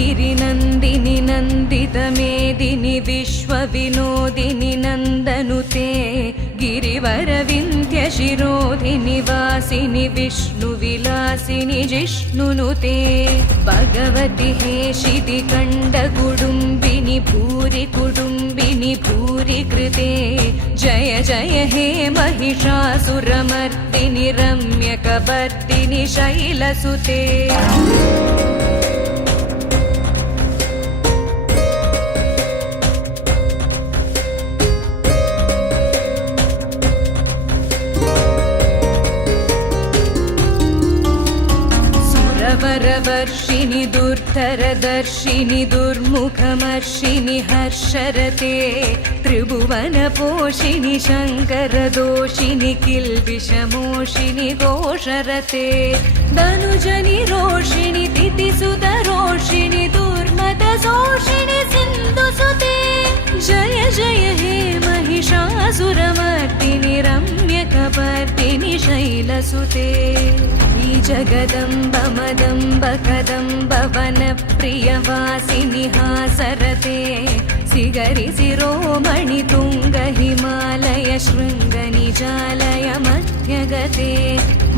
गिरिनन्दिनि नन्दितमेदिनि विश्वविनोदिनि नन्दनुते गिरिवरविन्ध्यशिरोधिनि वासिनि विष्णुविलासिनि जिष्णुनुते भगवति हेशितिकण्डकुडुम्बिनि भूरि कुडुम्बिनि भूरि कृते जय जय हे महिषासुरमर्दिनि रम्यकपर्दिनि शैलसुते वरवर्षिणि दुर्धरदर्शिनि दुर्मुखमर्षिणि हर्षरते त्रिभुवनपोषिणि शङ्करदोषिणि किल्बिषमोषिणि घोषरते धनुजनि रोषिणि तिथिसुतरोषिणि दुर्मदशोषिणि सिन्धुसुते जय जय हे महिषासुरमर्दिनि रम्यकपर्दिनि शैलसुते जगदम्ब मदम्ब कदम्ब वनप्रियवासिनि हासरते सिगरि शिरोमणि तुङ्ग हिमालय शृङ्गनिजालय मध्यगते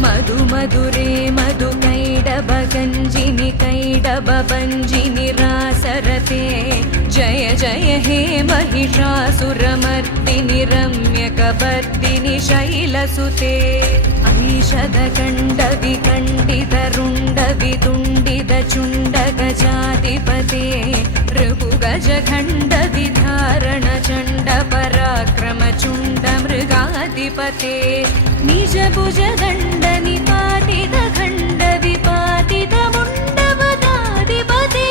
मधु मधुरे मधु कैडब गञ्जिनि कैडब भञ्जिनि रासरते जय जय हे महिषासुरमर्दिनि रम्यकपर्दिनि शैलसुते ऐषदकण्डविकण्डितरुण्डवितुण्डितचुण्डगजाधिपते ऋपुगजखण्डविधारणचण्डपराक्रमचुण्डमृगाधिपते निजभुजदण्डनिपातितखण्डविपातितमुण्डवदाधिपते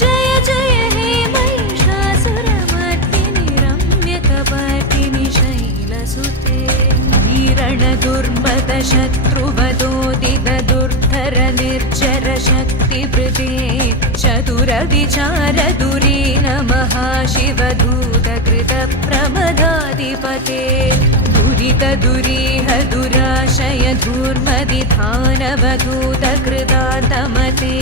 जय जय हे महिषासुरमर्दिनि रम्यकपर्दिनि शैलसुते वीरणदुर्मद शत्रुवदोदित दुर्धर निर्जर शक्तिवृते चतुरविचार दुरीन महाशिवधूतकृत प्रमदाधिपते दुरित दुरीह दुराशय धूर्मदिधानवधूतकृतातमते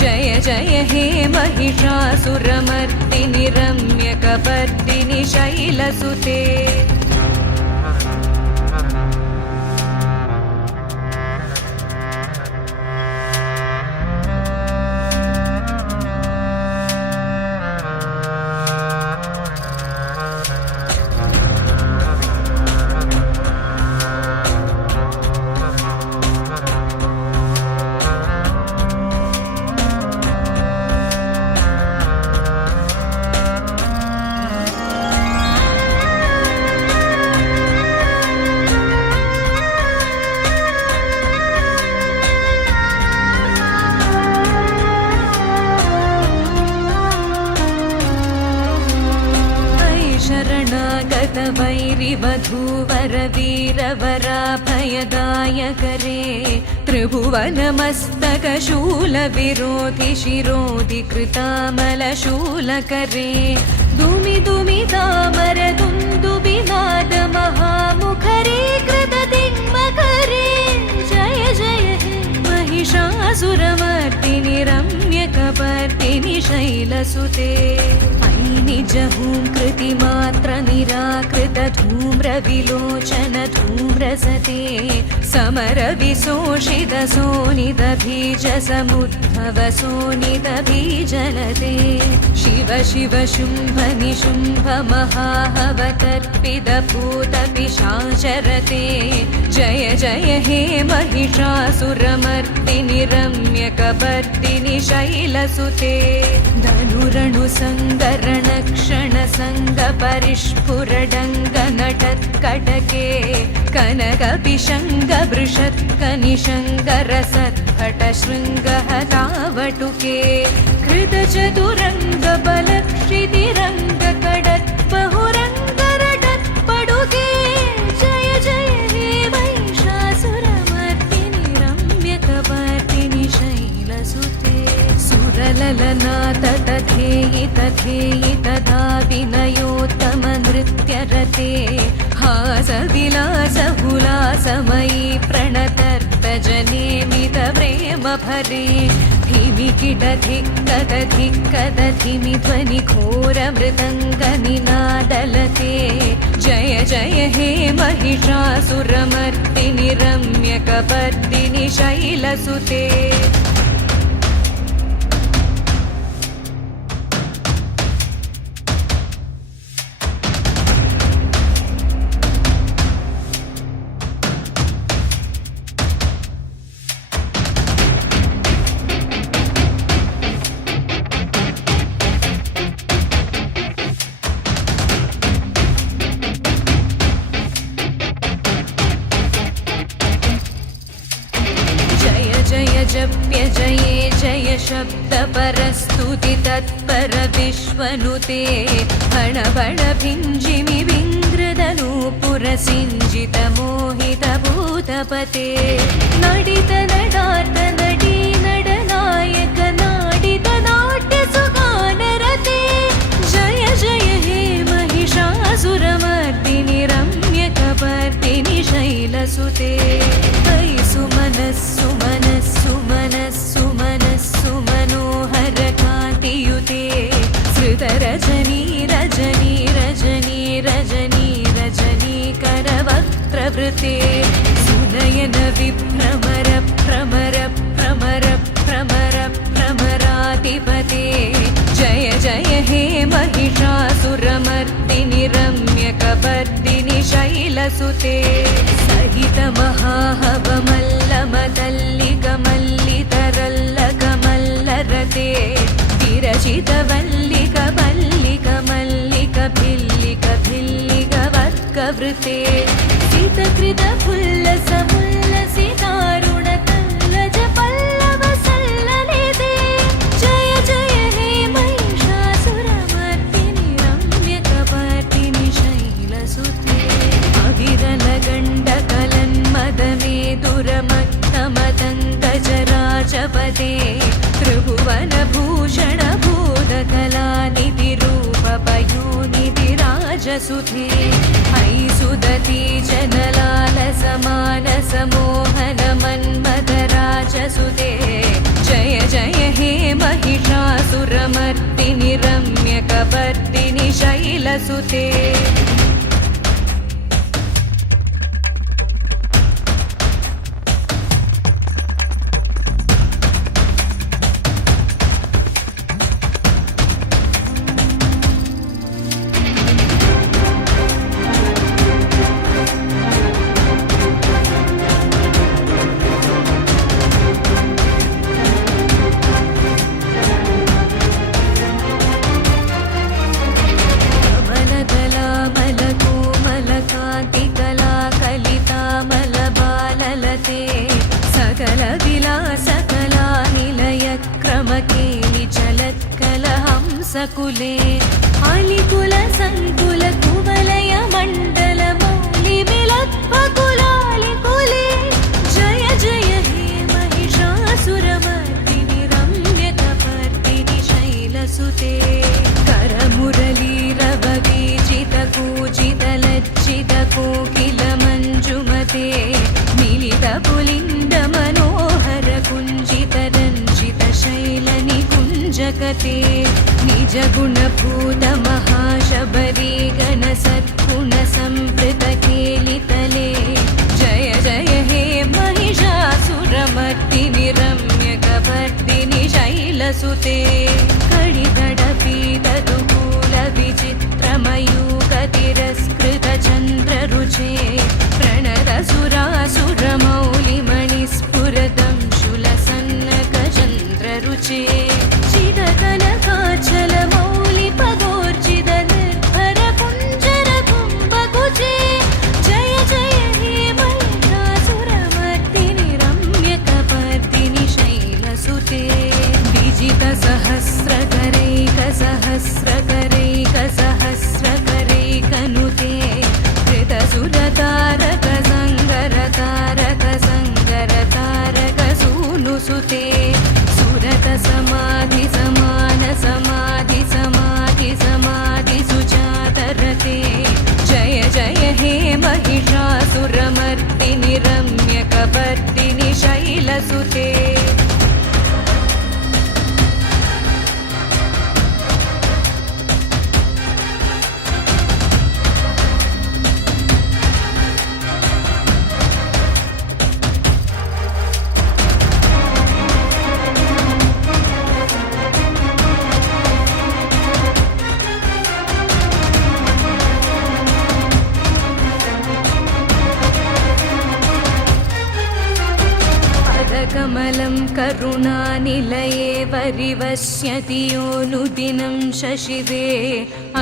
जय जय हे महिषासुरमर्दिनि रम्यकपर्दिनि शैलसुते वैरिवधूवर वीरवराभयदायकरे त्रिभुवनमस्तकशूलविरोधि शिरोधि कृतामलशूलकरे दुमि दुमि तामर दुन्दुबिनाद महामुखरे कृतदिङ्मकरे जय जय हे महिषासुरमर्दिनि रम्यकपर्दिनि शैलसुते निजहूं कृतिमात्र निराकृत धूम्रविलोचन धूम्रसते समर विशोषित सोनित बीज समुद्भव सोनित बीजलते शिव शिव शुम्भ निशुम्भ महाहवतर्पित भूत पिशाचरते जय जय हे महिषासुरमर्दिनि रम्यकपर्दिनि शैलसुते धनुरणु संगरण क्षण संग परिष्फुरडंग नटत्कटके कनक पिशंग बृषत् कनिशंग रसत्पट शृंग हतावटुके कृत चतुरंग बलक्षितिरंग कडत् बहुरंग रटत् पडुके जय जय हे महिषासुरमर्दिनि रम्यकपर्दिनि शैलसुते सुरललनाथ तथेयि तथेयि तथा विनयोत्तम नृत्यरते हासविलास हुलासमयी प्रणतर्तजनेमित प्रेम भरे धिमिकिटधिक्कदधिक्कदधिमि ध्वनिघोरमृदङ्गनिनादलते जय जय हे महिषासुरमर्दिनि रम्यकपर्दिनि शैलसुते जप्य जये जय शब्दपरस्तुति तत्पर विश्वनुते हणबण भिञ्जिमि विङ्कृतनूपुरसिञ्जित मोहित भूतपते नडित नडार्त नडी नडनायक नाडित नाट्य सुगानरते जय जय हे महिषासुरमर्दिनि रम्यकपर्दिनि शैलसुते वै सुमनस्सु मनस्सु मनस्सु मनस्सु मनोहर कान्तियुते श्रुतरजनी रजनी रजनी रजनी रजनी करवक्त्रवृते सुनयन विभ्रमर भ्रमर भ्रमर भ्रमर भ्रमराधिपते जय जय हे महिषासुरमर्दिनि रम्यकपर्दिनि शैलसुते सहित महाहवमल्लमतल्लिकमल्लितरल्लकमल्लरते विरचितवल्लिकमल्लिकभिल्लिकभिल्लिकवक्कवृते सितकृतफुल्लसमुल्लसितारुणतल्लज पल्लवसल्ललिते जय जय हे महिषासुरमर्दिनि रम्यकपर्दिनि शैलसुते अविरलगण्डकलन्मदमेदुरमत्तमतङ्गजराजपदे त्रिभुवनभूषणभूतकलानिधिरूपपयोनिधिराजसुते अयि सुदती जनलालसमानसमोहनमन्मथराजसुते जय जय हे महिषासुरमर्दिनि रम्यकपर्दिनि शैलसुते सकुले आलिकुल संकुल कुवलय मंडल मौलि विलत्फकुलालिकुले जय जय हे महिषासुरमर्दिनि रम्यकपर्दिनि शैलसुते करमुरलीरववीजित कूजित लज्जित कोकिल मञ्जुमते मिलित पुलिंद मनोहर कुञ्जित रञ्जित शैलनि कुञ्जकते निज गुणभूत महाशबरी गण सद्गुण संवृत केलितले जय जय हे महिषासुरमर्दिनि रम्यकपर्दिनि शैलसुते कडितडपीतदुकूल विचित्रमयूख तिरस्कृत चन्द्ररुचे प्रणत सुरासुरमौलिमणिस्फुरतं शूलसन्नक चन्द्ररुचे चिदकनकाचल मौलिपदोर्जित निर्भर कुञ्जर कुम्भकुचे जय जय हे महिषासुरमर्दिनि रम्यकपर्दिनि शैलसुते विजित सहस्रकरैकसहस्रकरैकसहस्रकरैकनुते कृतसुरतारक संगरतारक संगरतारक सूनुसुते सुरत समाधि समान समाधि समाधि समाधि सुजातरते जय जय हे महिषासुरमर्दिनि रम्यकपर्दिनि शैलसुते कमलं करुणानिलये वरिवस्यति योऽनुदिनं शशिवे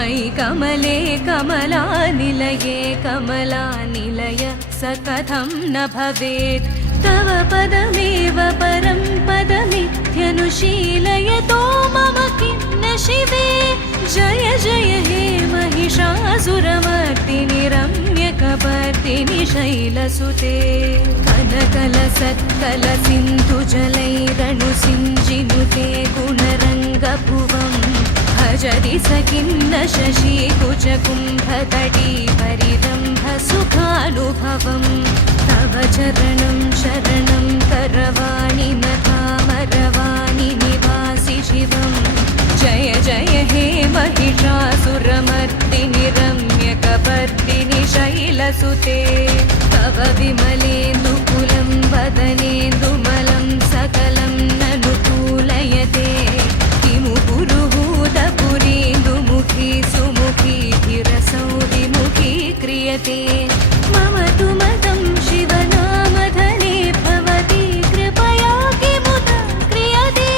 अयि कमले कमलानिलये कमलानिलय स कथं न भवेत् तव पदमेव परं पदमित्यनुशीलयतो मम किं न शिवे जय जय हे महिषासुरमर्दिनि रम्यकपर्दिनि शैलसुते कनकलसत्कलसिन्धुजलैरनुसिञ्जिनुते गुणरङ्गभुवम् भजति स किं न शशीकुचकुम्भतटी परिरम्भसुखानुभवम् तव चरणं शरणं करवाणि नथामरवाणि निवासि शिवम् जय जय हे महिषासुरमर्दिनि रम्यकपर्दिनि शैलसुते तव विमलेन्दुकुलं वदनेन्दुमलं सकलं ननुकूलयते किमु पुरुहूतपुरीन्दुमुखी सुमुखी धिरसौ विमुखी क्रियते मम तु मतं शिवनामधने भवति कृपया किमुत क्रियते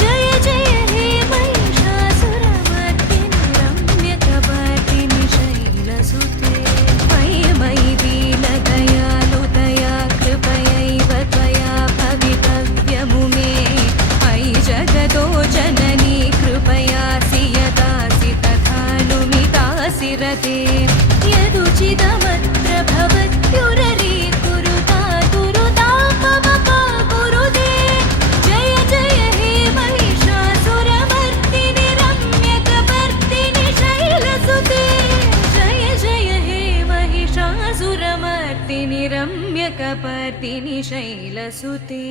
जय जय हे महिषासुरमर्दिनि रम्यकपर्दिनि शैलसुते मयि मयि दीनदयालुदया कृपयैव त्वया भवितव्यमुमे अयि जगतो जननी कृपयासि यदासि तथानुमितासि रते यदुचितमत्र भवत्युररी कुरुता कुरुता मम कुरुते जय जय हे महिषासुरमर्दिनि रम्यकपर्दिनि शैलसुते जय जय हे महिषासुरमर्दिनि रम्यकपर्दिनि शैलसुते।